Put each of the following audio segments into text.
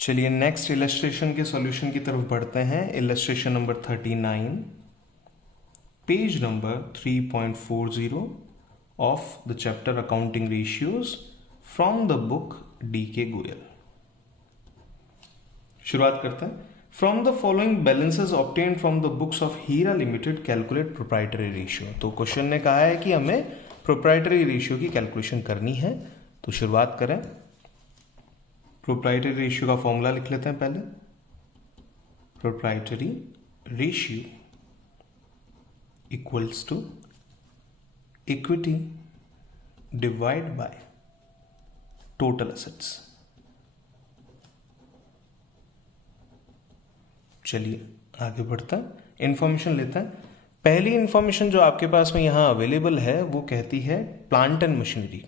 चलिए next illustration के solution की तरफ बढ़ते हैं। Illustration number 39, page number 3.40 of the chapter accounting ratios from the book DK. Goyal. शुरुआत करते हैं। From the following balances obtained from the books of Hira limited calculate proprietary ratio. तो क्वेश्चन ने कहा है कि हमें प्रोप्राइटरी रेशियो की कैलकुलेशन करनी है। तो शुरुआत करें। प्रोप्राइटरी रेशियो का फॉर्मूला लिख लेते हैं पहले। Proprietary ratio equals to equity divide by total assets. चलिए आगे बढ़ते हैं, इंफॉर्मेशन लेते हैं। पहली इंफॉर्मेशन जो आपके पास में यहां अवेलेबल है वो कहती है प्लांट एंड मशीनरी।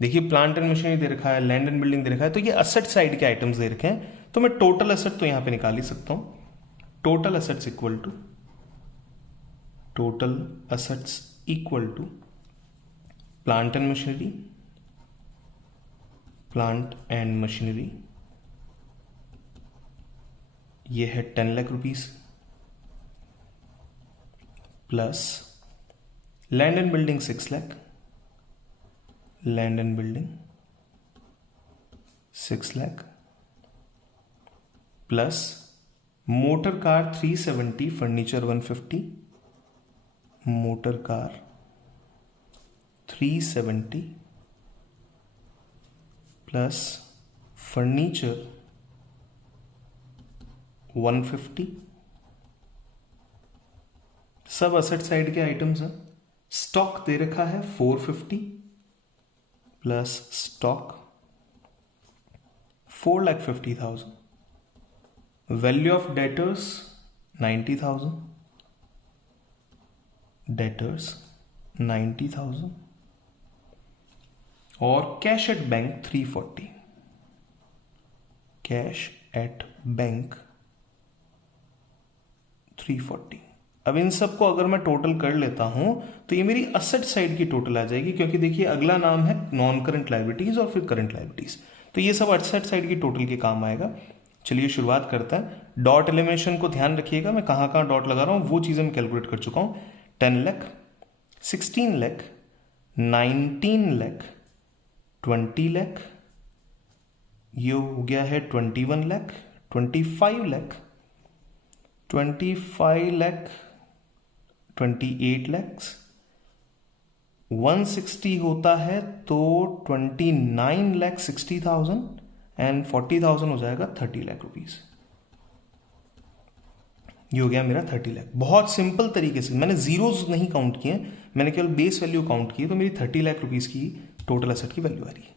देखिए प्लांट एंड मशीनरी दे रखा है, लैंड एंड बिल्डिंग दे रखा है, तो ये असेट साइड के आइटम्स दे रखे हैं। तो मैं टोटल असेट तो यहां पे निकाल ही सकता हूं। Total assets equal to plant and machinery ये है 10 lakh rupees, plus land and building 6 lakh, land and building 6 lakh, plus motor car 370, furniture 150, motor car 370 plus furniture 150। सब असेट साइड के आइटम्स हैं। स्टॉक दे रखा है 450 plus stock 4,50,000। Value of debtors 90,000, debtors 90,000 और cash at bank 340, cash at bank 340। अब इन सब को अगर मैं टोटल कर लेता हूं तो ये मेरी असेट साइड की टोटल आ जाएगी, क्योंकि देखिए अगला नाम है नॉन करंट लायबिलिटीज और फिर करंट लायबिलिटीज, तो ये सब असेट साइड की टोटल के काम आएगा। चलिए शुरुआत करता है। डॉट एलिमिनेशन को ध्यान रखिएगा, मैं कहां कहां डॉट लगा रहा हूं वो चीजें मैं कैलकुलेट कर चुका हूं। 10 लाख, 16 लाख, 19 लाख, 20 लाख, ये हो गया है 21 लाख, 25 लाख, 25 लाख, 28 लैक्स, 160 होता है तो 29,60,000 एंड 40,000 हो जाएगा 30 लाख रुपीस। ये हो गया मेरा 30 लाख। बहुत सिंपल तरीके से मैंने जीरोस नहीं काउंट किए, मैंने केवल बेस वैल्यू काउंट की, तो मेरी 30 लाख रुपीस की टोटल एसेट की वैल्यू आ रही है।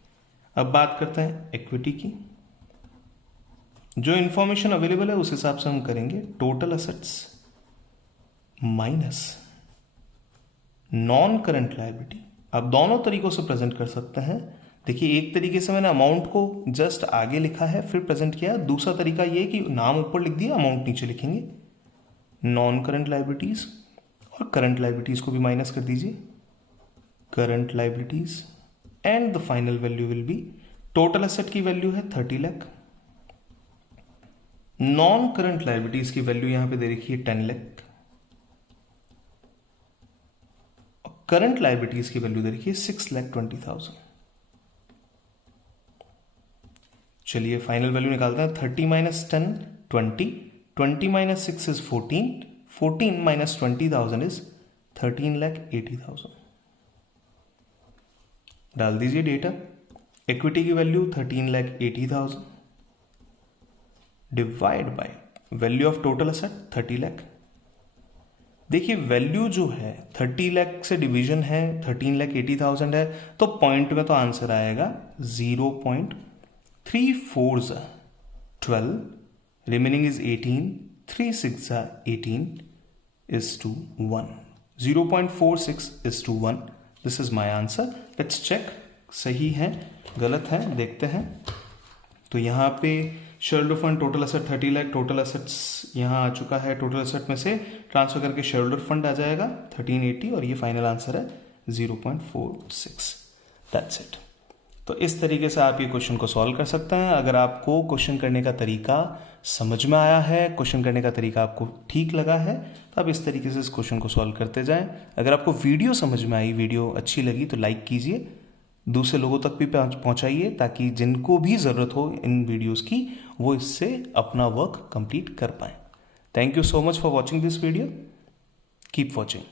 अब बात करते हैं इक्विटी की। जो इंफॉर्मेशन अवेलेबल है उस हिसाब से हम करेंगे। Total assets minus non current liability. अब दोनों तरीकों से प्रेजेंट कर सकते हैं। देखिए एक तरीके से मैंने अमाउंट को जस्ट आगे लिखा है फिर प्रेजेंट किया, दूसरा तरीका यह कि नाम ऊपर लिख दिया, अमाउंट नीचे लिखेंगे। नॉन करंट लायबिलिटीज और करंट लायबिलिटीज को भी माइनस कर दीजिए, current liabilities, and the final value will be, total asset की वैल्यू है 30 लाख, नॉन करंट लायबिलिटीज की वैल्यू यहां पे दे रखी है 10 लाख, करंट लायबिलिटीज की वैल्यू दे रखी है 6,20,000। चलिए फाइनल वैल्यू निकालते हैं। 30 minus 10 20, 20 minus 6 is 14, 14 minus 20,000 is 13,80,000। डाल दीजिए डेटा। इक्विटी की value 13,80,000 divide by value of total asset 30 lakh. देखिए वैल्यू जो है 30 लाख से डिवीजन है 13,80,000 है, तो पॉइंट में तो आंसर आएगा 0.34 12, remaining is 18, 3 6 18 is to 1, 0.46 is to 1। This is my answer. Let's check सही है गलत है, देखते हैं। तो यहां पे shareholder fund total asset 30 lakh, total assets यहां आ चुका है, टोटल एसेट में से ट्रांसफर करके शेयरहोल्डर फंड आ जाएगा 1380 और ये फाइनल आंसर है 0.46। That's it. तो इस तरीके से आप ये क्वेश्चन को सॉल्व कर सकते हैं। अगर आपको क्वेश्चन करने का तरीका समझ में आया है, क्वेश्चन करने का तरीका आपको ठीक लगा है, तो आप इस तरीके से इस क्वेश्चन को सॉल्व करते जाएं। अगर आपको वीडियो समझ में आई, वीडियो अच्छी लगी तो लाइक कीजिए, दूसरे लोगों तक भी पहुंचाइए ताकि जिनको भी ज़रूरत हो इन वीडियोस की वो इससे अपना वर्क कंप्लीट कर पाएं। Thank you so much for watching this video. Keep watching.